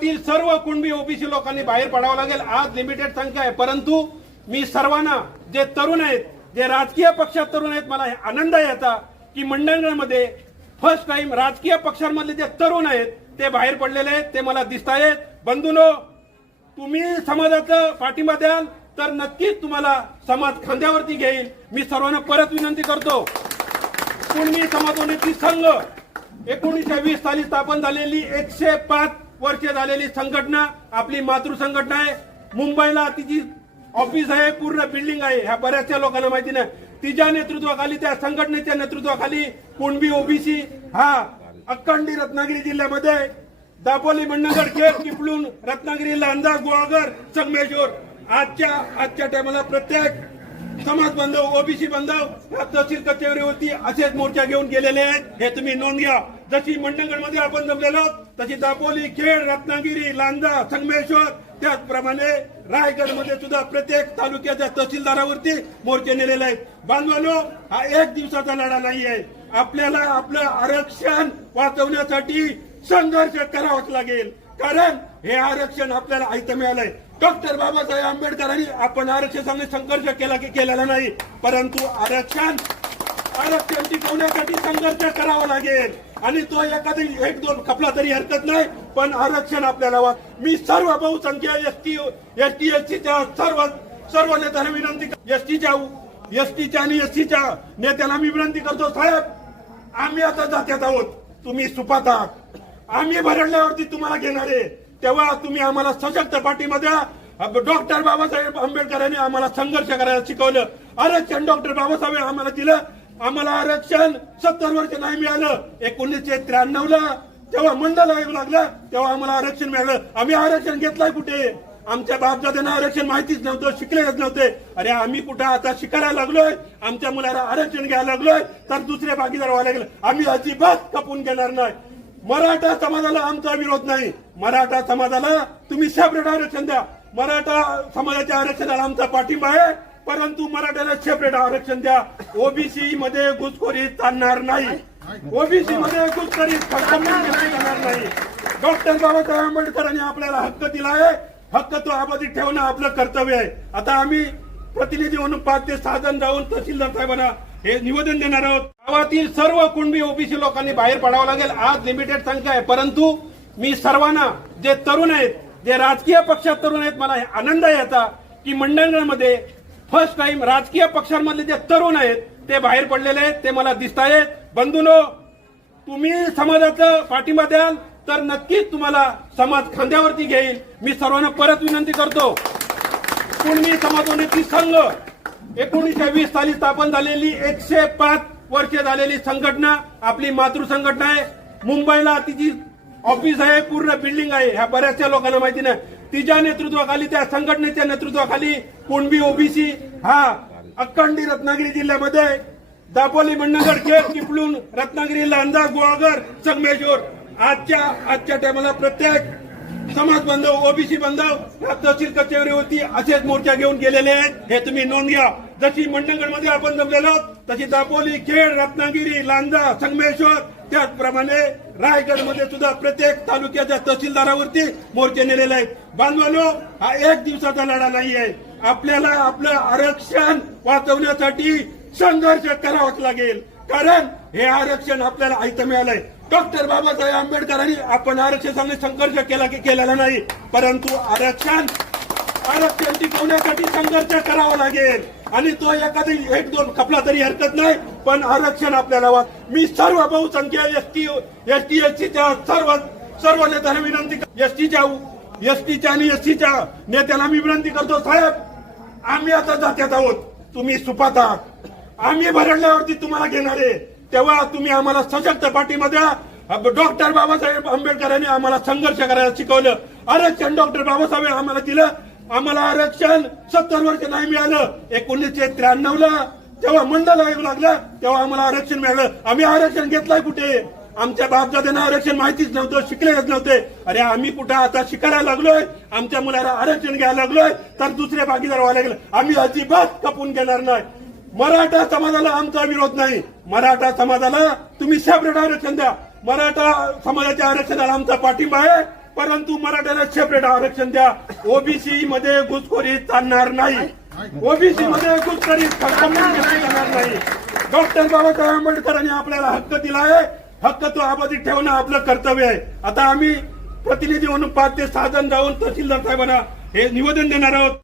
विदर्भातील सर्व कुणबी ओबीसी लोकांनी बाहेर पडावं लागेल. आज लिमिटेड संख्या आहे. परंतु मी सर्वांना जे तरुण आहेत जे राजकीय पक्षात तरुण आहेत मला हे आनंद आहे याचा की मंडळामध्ये फर्स्ट टाइम राजकीय पक्षांमधले जे तरुण आहेत ते बाहेर पडलेले आहेत ते मला दिसत आहेत. बंधूनो तुम्ही समाजाचं पाठिंबा द्याल तर नक्कीच तुम्हाला समाज खांद्यावरती घेईल. मी सर्वांना परत विनंती करतो. कुणबी समाजोन्नती संघ एकोणीसशे वीस साली स्थापन झालेली एकशे पाच वर्ष झालेली संघटना आपली मातृ संघटना आहे. मुंबईला तिची ऑफिस आहे पूर्ण बिल्डिंग आहे. ह्या बऱ्याचशा लोकांना माहिती नाही. तिच्या नेतृत्वाखाली त्या संघटनेच्या नेतृत्वाखाली कुणबी ओबीसी हा अखंडी रत्नागिरी जिल्ह्यामध्ये दापोली मंडणगड केप चिपळूण रत्नागिरी लांजा गुहागर संगमेश्वर आजच्या आजच्या टायमाला प्रत्येक समाज बांधव ओबीसी बांधव या तहसील कचेरी होती असेच मोर्चा घेऊन गेलेले आहेत. हे तुम्ही नोंद घ्या. जशी मंडणगडमध्ये आपण जमलेलो तशी दापोली खेड रत्नागिरी लांजा संगमेश्वर त्याचप्रमाणे रायगडमध्ये सुद्धा प्रत्येक तालुक्याच्या तहसीलदारावरती मोर्चे नेलेले आहेत. बांधवानो हा एक दिवसाचा लढा नाही आहे. आपल्याला आपलं आरक्षण वाचवण्यासाठी संघर्ष करावाच लागेल. कारण हे आरक्षण आपल्याला आयत मिळालंय. डॉक्टर बाबासाहेब आंबेडकरांनी आपण आरक्षणाने संघर्ष केला की केलेला नाही परंतु आरक्षण आरक्षण टिकवण्यासाठी संघर्ष करावा लागेल. आणि तो एखादी एक दोन खपला तरी हरकत नाही पण आरक्षण आपल्याला वा- मी सर्व बहुसंख्या S T S T S टीच्या सर्व सर्व नेत्यांना विनंती एस टीच्या एस टीच्या आणि एस टीच्या नेत्यांना मी विनंती करतो साहेब आम्ही आता जात्यात आहोत. तुम्ही सुपात आहात. आम्ही भरडल्यावरती तुम्हाला घेणारे तेव्हा तुम्ही आम्हाला सशक्त पाठीमध्ये द्या. डॉक्टर बाबासाहेब आंबेडकरांनी आम्हाला संघर्ष करायला शिकवलं. आरक्षण डॉक्टर बाबासाहेब आम्हाला दिलं. आम्हाला आरक्षण सत्तर वर्ष नाही मिळालं. एकोणीसशे त्र्याण्णव ला जेव्हा मंडल आयोग लागला तेव्हा आम्हाला आरक्षण मिळालं. आम्ही आरक्षण घेतलंय कुठे? आमच्या बापदाद्यांना आरक्षण माहितीच नव्हतं शिकलेच नव्हते. अरे आम्ही कुठं आता शिकायला लागलोय? आमच्या मुलाला आरक्षण घ्यायला लागलोय तर दुसरे भागीदार व्हायला लागले. आम्ही अजिबात कपून घेणार नाही. मराठा समाजाला आमचा विरोध नाही. मराठा समाजाला तुम्ही सेपरेट आरक्षण द्या. मराठा समाजाच्या आरक्षणाला आमचा पाठिंबा आहे. परंतु मराठ्याला सेपरेट आरक्षण द्या. ओबीसी मध्ये घुसखोरी चालणार नाही. ओबीसी मध्ये घुसखोरी चालणार जाणार नाही. डॉक्टर बाबासाहेब आंबेडकरांनी आपल्याला हक्क दिला आहे हक्क तो आबादी ठेवणं आपलं कर्तव्य आहे. आता आम्ही प्रतिनिधी म्हणून पाच ते सहा जण जाऊन तहसीलदार साहेबांना हे निवेदन देणार आहोत. गावातील सर्व कुणबी ओबीसी लोकांनी बाहेर पडावं लागेल. आज लिमिटेड संख्या आहे. परंतु मी सर्वांना जे तरुण आहेत जे राजकीय पक्षात तरुण आहेत मला हे आनंद आहे याचा की मंडळमध्ये फर्स्ट टाइम राजकीय पक्षांमधले जे तरुण आहेत ते बाहेर पडलेले आहेत ते मला दिसत आहेत. बंधूनो तुम्ही समाजाचं पाठिंबा द्याल तर नक्कीच तुम्हाला समाज खांद्यावरती घेईल. मी सर्वांना परत विनंती करतो. कुणबी समाजोन्नती संघ एकोणीसशे वीस साली स्थापन झालेली एकशे पाच वर्षे झालेली संघटना आपली मातृ संघटना आहे. मुंबईला तिची ऑफिस आहे पूर्ण बिल्डिंग आहे. ह्या बऱ्याचशा लोकांना माहिती नाही. तिच्या नेतृत्वाखाली त्या संघटनेच्या नेतृत्वाखाली कुणबी ओबीसी हा अक्कंडी रत्नागिरी जिल्ह्यामध्ये दापोली मंडगड खेड चिपळूण रत्नागिरी लांजा गुहागर संगमेश्वर आजच्या आजच्या टायमाला प्रत्येक समाज बांधव ओबीसी बांधव या तहसील कचेरीवरती असेच मोर्चा घेऊन गेलेले आहेत. हे तुम्ही नोंद घ्या. जशी मंडणगडमध्ये आपण जमलेलो तशी दापोली खेड रत्नागिरी लांजा संगमेश्वर त्याचप्रमाणे रायगडमध्ये सुद्धा प्रत्येक तालुक्याच्या तहसीलदारावरती मोर्चे नेलेले आहेत. बांधवानो हा एक दिवसाचा लढा नाही आहे आपल्याला आपलं आरक्षण वाचवण्यासाठी संघर्ष करावाच लागेल. कारण हे आरक्षण आपल्याला आयत मिळालंय. डॉक्टर बाबासाहेब आंबेडकरांनी आपण आरक्षणाने संघर्ष केला की केलेला नाही परंतु आरक्षण आरक्षण टिकवण्यासाठी संघर्ष करावा लागेल. आणि तो एखादी एक दोन खपला तरी हरकत नाही. पण आरक्षण आपल्याला वा- मी सर्व बहुसंख्या S T S T S टीच्या सर्व सर्व नेत्याला विनंती एस टीच्या एस टीच्या आणि एस टीच्या नेत्याला मी विनंती करतो साहेब आम्ही आता जात्यात आहोत. तुम्ही सुपात आहात. आम्ही भरडल्यावरती तुम्हाला घेणार आहे. तेव्हा तुम्ही आम्हाला सशक्त पाठीमध्ये द्या. डॉक्टर बाबासाहेब आंबेडकरांनी आम्हाला संघर्ष करायला शिकवलं. आरक्षण डॉक्टर बाबासाहेब आम्हाला दिलं. आम्हाला आरक्षण सत्तर वर्ष नाही मिळालं. एकोणीसशे त्र्याण्णव ला जेव्हा मंडल आयोग लागला तेव्हा आम्हाला आरक्षण मिळालं. आम्ही आरक्षण घेतलंय कुठे? आमच्या बापदाद्यांना आरक्षण माहितीच नव्हतं शिकलेच नव्हते. अरे आम्ही कुठं आता शिकायला लागलोय? आमच्या मुलाला आरक्षण घ्यायला लागलोय तर दुसरे भागीदार व्हायला लागले. आम्ही अजिबात कपून घेणार नाही. मराठा समाजाला आमचा विरोध नाही. मराठा समाजाला तुम्ही सेपरेट आरक्षण द्या. मराठा समाजाच्या आरक्षणाला आमचा पाठिंबा आहे परंतु मराठ्याला सेपरेट आरक्षण द्या. ओबीसी मध्ये घुसखोरी चालणार नाही. ओबीसी मध्ये कम्युनिकेशन चालणार नाही. डॉक्टर बाबासाहेब आंबेडकरांनी आपल्याला हक्क दिला आहे हक्क तो अबाधित ठेवणं आपलं कर्तव्य आहे. आता आम्ही प्रतिनिधी म्हणून पाच ते सहा जण जाऊन तहसीलदार साहेबांना हे निवेदन देणार आहोत.